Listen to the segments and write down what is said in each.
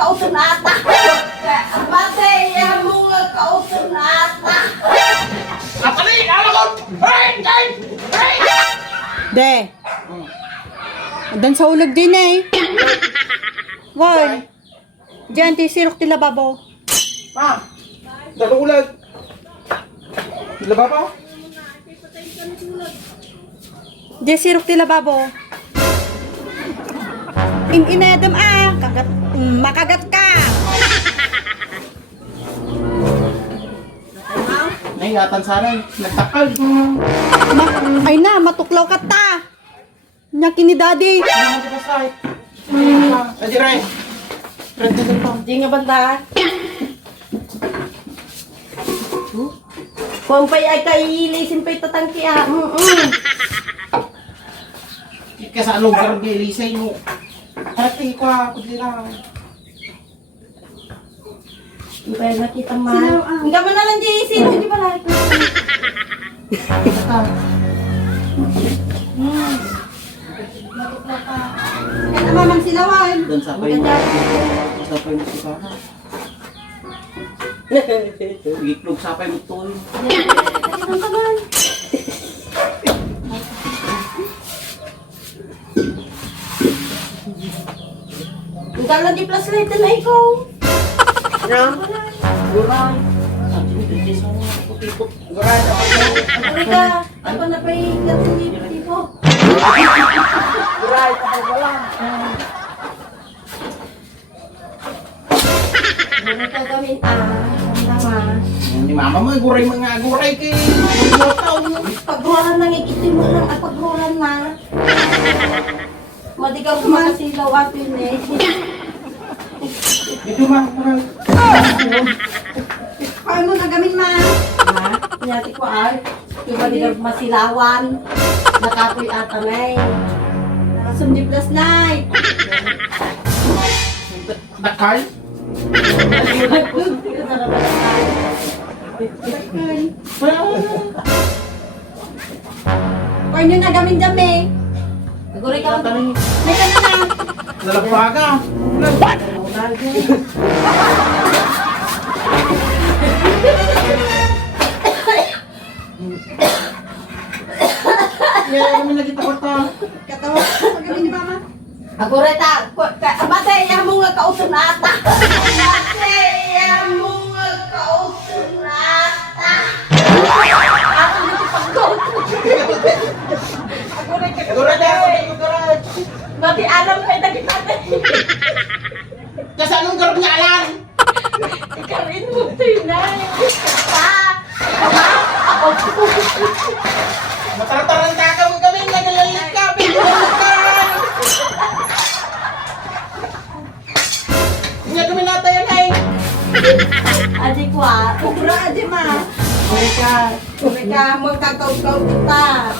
kauton ata. Batay mo nga kauton ata. Apali, alam ko! Hey! Hey! Hey! De. Dan sa ulog din eh. Wal. Diyan, tisirok tila babo. Pa! Dalo ulag! Laba pa? Diyan, sirok tila babo. Inedam kagat, makagat ka. Naingatan sana, nagtakal. Ay na, matuklaw ka ta. Nyaki ni daddy. Ano ka sa ay? Adi Ray. Red na dito. Di nga banda. Kumpay ay kailisin pa'y tatangki ah. Ika sa lugar ng ilisay mo. Parati ko ako lang. Hindi pa yung nakita man. Hindi ka man na lang JC. Hindi pa lang. Kaya naman silawan. Doon sa pay. Sa pay mo sa ka. Giklog sa pay mo tuloy. Kaya naman. Ang galang di plus light na ikaw. Guray. Sabi ni Titi sa mga puti-put. Guray. Ano ka? Ako na pa yung tipo. Guray. Kapag wala. Ano ka gawin Tama. Ni mama mo, guray mga guray kay. Pagrulan na ikitin mo lang. Pagrulan na. Madigaw ko makasilaw atin eh. Ito ma. Paano na gamin ma? Ha? Nyati ko ay. Yung madigaw masilawan. Nakapoy ata na eh. Nakasundi plus night. Dakal. Paano na gamin dami? Naguray ka. May ka na lang. Lalagpaga. Yan kami nakita ko ta. Katawa ka gamin ni mama. Naguray ta. Batay mo nga kauton ata. Batay mo nga kauton ata. Ako dito pag-kauton. Naguray ka. Guray na ako, guray. Mati alam kayo dagit natin. Kasi anong garap niya alam? Ikarin mo tinay. Matartaranta ka mo kami, nagalalit ka, pinagalitan! Hindi kami natayan ay! Adi ko Ubra adi ma. Mereka magkakaw-kaw kita.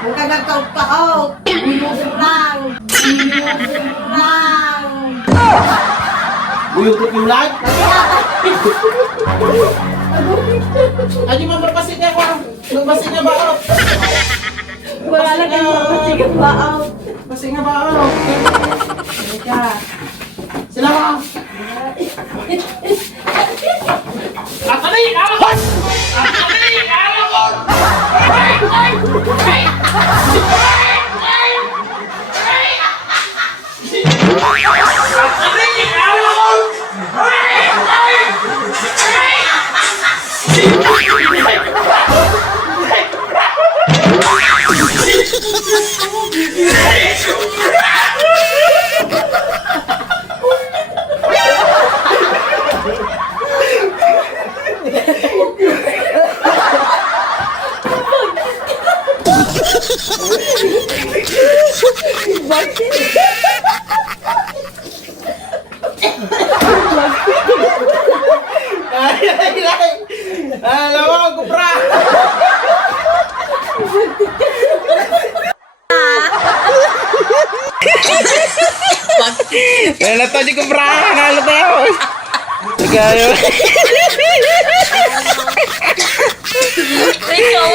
Magkakaw-kaw. Bumurang. Buyutot yung lag? Adi mo mapasin niya ko. Mapasin niya ba ako? Wala lang kayo mapasigang baaw. Mapasin niya ba ako? Mereka. Sila mo! Atali! Alakon! Atali! Alakon! Hey! Hey! Hey! Atali! Alakon! Hey! Alam mo, kupra! Wala to di kupra! Nalo tayo! Tagayo! Ikaw,